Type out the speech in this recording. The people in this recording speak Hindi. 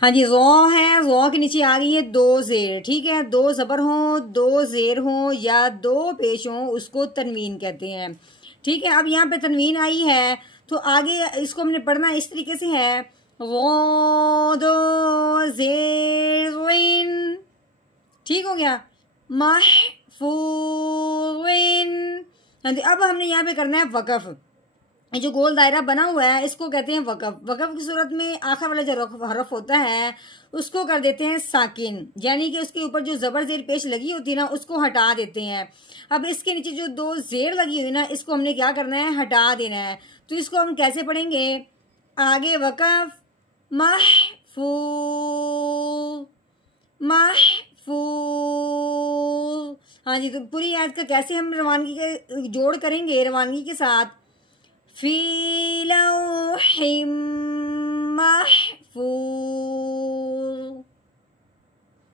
हाँ जी, ज़ौ है, ज़ौ के नीचे आ गई है दो ज़ेर, ठीक है। दो ज़बर हों, दो ज़ेर हों या दो पेश हों, उसको तनवीन कहते हैं, ठीक है। अब यहाँ पे तनवीन आई है तो आगे इसको हमने पढ़ना इस तरीके से है, वो दो ज़ेर ज़िन, ठीक हो गया, महफूज़िन। हाँ जी, अब हमने यहाँ पे करना है वक़फ़। ये जो गोल दायरा बना हुआ है इसको कहते हैं वक़फ़। वक़फ़ की सूरत में आखिर वाला जो हरफ होता है उसको कर देते हैं साकिन, यानी कि उसके ऊपर जो ज़बर ज़ेर पेश लगी होती है ना उसको हटा देते हैं। अब इसके नीचे जो दो ज़ेर लगी हुई ना इसको हमने क्या करना है, हटा देना है। तो इसको हम कैसे पढ़ेंगे, आगे वक़फ़ महफूज़ महफूज़। हाँ जी, तो पूरी आयत का कैसे हम रवानगी के जोड़ करेंगे, रवानगी के साथ, फी लौहिम महफूज़,